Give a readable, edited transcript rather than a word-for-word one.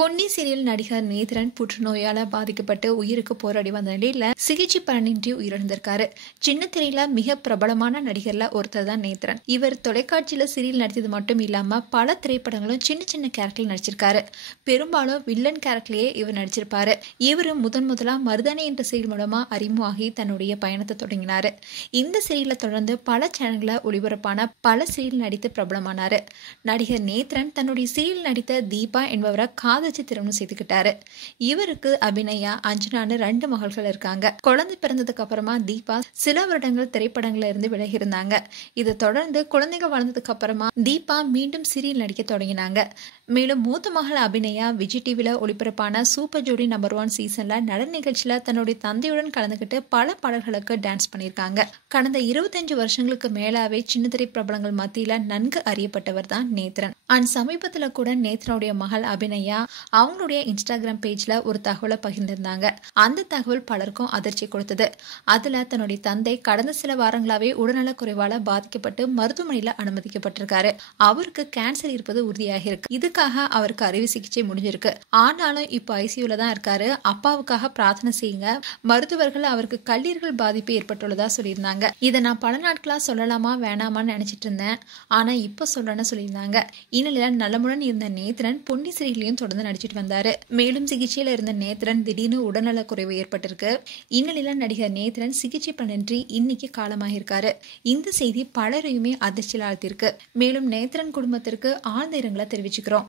Ponni serial நடிகர் நேத்ரன் புற்றுநோயால பாதிக்கப்பட்டு உயிருக்கு போராடி வந்த நிலையில சிகிச்சை பலனின்றி உயிரிழந்திருக்காரு. சின்ன திரையில மிக பிரபலமான நடிகர்ல ஒருத்தர் தான் நேத்ரன். இவர் தொலைக்காட்சியில சீரியல் நடித்தது மட்டும் இல்லாம பல திரைப்படங்களும் சின்ன சின்ன கேரக்டர் நடிச்சிருக்காரு. பெரும்பாலும் வில்லன் கேரக்டர்லயே இவர் நடிச்சிருப்பாரு. இவரு முதலா மருதானி என்ற சீரியல் மூலமா அறிமுகமாகி தன்னுடைய பயணத்தை தொடங்கினாரு. இந்த சீரியலை தொடர்ந்து பல சேனல்ல ஒளிபரப்பான பல சீரியல் நடித்து பிரபலமானாரு. நடிகர் நேத்ரன் தன்னுடைய சீரியல் நடித்த தீபா என்பவரை காதலிச்சு திருமணம் செய்துக்கிட்டாரு. இவருக்கு அபிநயா, அஞ்சனான்னு 2 மகள்கள் இருக்காங்க. குழந்தை பிறந்ததுக்கு அப்புறமா தீபா சில வருடங்கள் திரைப்படங்கள்ல இருந்து விலகி இருந்தாங்க. இதை தொடர்ந்து குழந்தைகள் வளர்ந்ததுக்கு அப்புறமா தீபா மீண்டும் சீரியல் நடிக்க தொடங்கினாங்க. மேலும் மூத்த மகள் அபிநயா விஜய் டிவில ஒளிபரப்பான சூப்பர் ஜோடி நம்பர் 1 சீசன்ல நடன நிகழ்ச்சியில தன்னுடைய தந்தையுடன் கலந்துகிட்டு பல பாடல்களுக்கு டான்ஸ் பண்ணியிருக்காங்க. கடந்த 25 வருஷங்களுக்கு மேலாவே சின்னத்திரை பிரபலங்கள் மத்தியில நன்கு அறியப்பட்டவர் தான் நேத்ரன். சமீபத்துல கூட நேத்ரனுடைய மகள் அபிநயா அவங்களுடைய இன்ஸ்டாகிராம் பேஜ்ல ஒரு தகவலை பகிர்ந்திருந்தாங்க. அந்த தகவல் பலருக்கும் அதிர்ச்சி கொடுத்தது. அதுல தன்னுடைய தந்தை கடந்த சில வாரங்களாவே உடல்நல குறைவால பாதிக்கப்பட்டு மருத்துவமனையில அனுமதிக்கப்பட்டிருக்காரு. அவருக்கு கேன்சர் இருப்பது உறுதியாகி இருக்கு. இதுக்காக அவருக்கு அறுவை சிகிச்சை முடிஞ்சிருக்கு. ஆனாலும் இப்ப ஐசியூல தான் இருக்காரு. அப்பாவுக்காக பிரார்த்தனை செய்யுங்க. மருத்துவர்கள் அவருக்கு கல்லீரல் பாதிப்பு ஏற்பட்டுள்ளதா சொல்லியிருந்தாங்க. இதை நான் பல நாட்களா சொல்லலாமா வேணாமான்னு நினைச்சிட்டு இருந்தேன். ஆனா இப்ப சொல்றேன்னு சொல்லியிருந்தாங்க. இந்நிலையில நலமுடன் இருந்த நேத்ரன் பொன்னி சீரியலையும் தொடர்ந்து நடிச்சிட்டு வந்தாரு. மேலும் சிகிச்சையில இருந்த நேத்ரன் திடீர்னு உடல்நல குறைவு ஏற்பட்டிருக்கு. இந்நிலையில நடிகர் நேத்ரன் சிகிச்சை பலனின்றி இன்னைக்கு காலமாகியிருக்காரு. இந்த செய்தி பலரையுமே அதிர்ச்சியில் ஆழ்த்திருக்கு. மேலும் நேத்ரன் குடும்பத்திற்கு ஆழ்ந்த இரங்கலை தெரிவிச்சுக்கிறோம்.